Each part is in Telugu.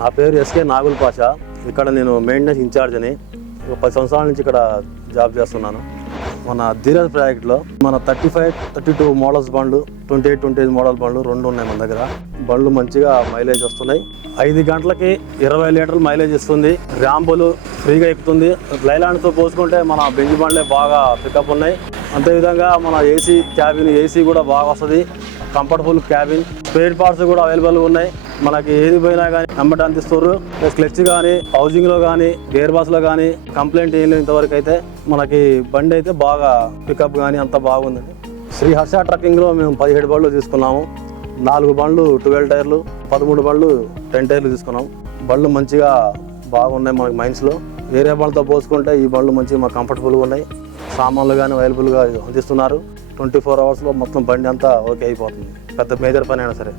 నా పేరు ఎస్కే నాగుల్ పాషా. ఇక్కడ నేను మెయింటెనెన్స్ ఇన్ఛార్జ్ని. 10 సంవత్సరాల నుంచి ఇక్కడ జాబ్ చేస్తున్నాను. మన ధీరజ్ ప్రాజెక్ట్లో మన 35, 32 మోడల్స్ బండ్లు, 28, 28 మోడల్ బండ్లు 2 ఉన్నాయి మన దగ్గర. బండ్లు మంచిగా మైలేజ్ వస్తున్నాయి. 5 గంటలకి 20 లీటర్లు మైలేజ్ ఇస్తుంది. ర్యాంపులు ఫ్రీగా ఎక్కుతుంది. లైలాండ్తో పోసుకుంటే మన బెంజ్ బండ్లే బాగా పికప్ ఉన్నాయి. అంతేవిధంగా మన ఏసీ కూడా బాగా వస్తుంది. కంఫర్టబుల్ క్యాబిన్, స్పేర్ పార్ట్స్ కూడా అవైలబుల్గా ఉన్నాయి. మనకి ఏది పోయినా కానీ వెంబడి అందిస్తారు. ప్లస్ క్లచ్ కానీ, హౌసింగ్లో కానీ, గేర్ బాక్స్లో కానీ కంప్లైంట్ ఏం లేదు ఇంతవరకు అయితే. మనకి బండి అయితే బాగా పికప్ కానీ అంత బాగుందండి. శ్రీ హర్ష ట్రక్కింగ్లో మేము 17 బండ్లు తీసుకున్నాము. 4 బండ్లు 12 టైర్లు, 13 బండ్లు 10 టైర్లు తీసుకున్నాం. బండ్లు మంచిగా బాగున్నాయి మనకి మైన్స్లో. వేరే బండ్లతో పోల్చుకుంటే ఈ బండ్లు మంచిగా మాకు కంఫర్టబుల్గా ఉన్నాయి. సామాన్లు కానీ అవైలబుల్గా అందిస్తున్నారు. 24 అవర్స్లో మొత్తం బండి అంతా ఓకే అయిపోతుంది. పెద్ద మేజర్ పని అయినా సరే.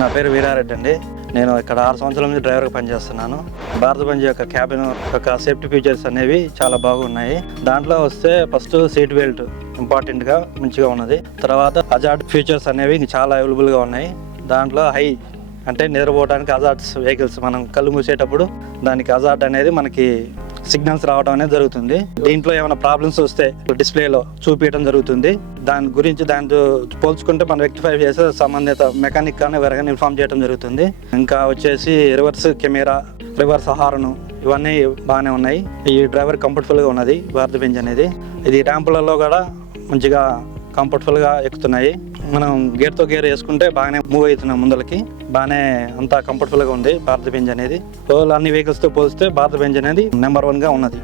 నా పేరు వీరారెడ్డి అండి. నేను ఇక్కడ 6 సంవత్సరాల నుంచి డ్రైవర్గా పనిచేస్తున్నాను. భారత బండి యొక్క క్యాబిన్ యొక్క సేఫ్టీ ఫీచర్స్ అనేవి చాలా బాగున్నాయి. దాంట్లో వస్తే ఫస్ట్ సీట్ బెల్ట్ ఇంపార్టెంట్గా మంచిగా ఉన్నది. తర్వాత హజార్డ్ ఫీచర్స్ అనేవి చాలా అవైలబుల్గా ఉన్నాయి. దాంట్లో అంటే నిద్రపోవడానికి హజార్డ్స్ వెహికల్స్ మనం కళ్ళు మూసేటప్పుడు దానికి హజార్డ్ అనేది మనకి సిగ్నల్స్ రావడం అనేది జరుగుతుంది. దీంట్లో ఏమైనా ప్రాబ్లమ్స్ వస్తే డిస్ప్లేలో చూపించడం జరుగుతుంది. దాని గురించి దాంతో పోల్చుకుంటే మనం రెక్టిఫై చేసే సంబంధిత మెకానిక్ కానీ ఎవరికైనా ఇన్ఫార్మ్ చేయడం జరుగుతుంది. ఇంకా వచ్చేసి రివర్స్ కెమెరా, రివర్స్ హార్న్ ఇవన్నీ బాగానే ఉన్నాయి. ఈ డ్రైవర్ కంఫర్టబుల్గా ఉన్నది భారత బెంజ్ అనేది. ఇది ర్యాంపులలో కూడా మంచిగా కంఫర్టబుల్గా ఎక్కుతున్నాయి. మనం గేర్తో గేర్ వేసుకుంటే బాగానే మూవ్ అవుతున్నాం ముందలకి. బాగానే అంతా కంఫర్టబుల్గా ఉంది భారత బెంజ్ అనేది. అన్ని వెహికల్స్తో పోలిస్తే భారత బెంజ్ అనేది నెంబర్ 1గా ఉన్నది.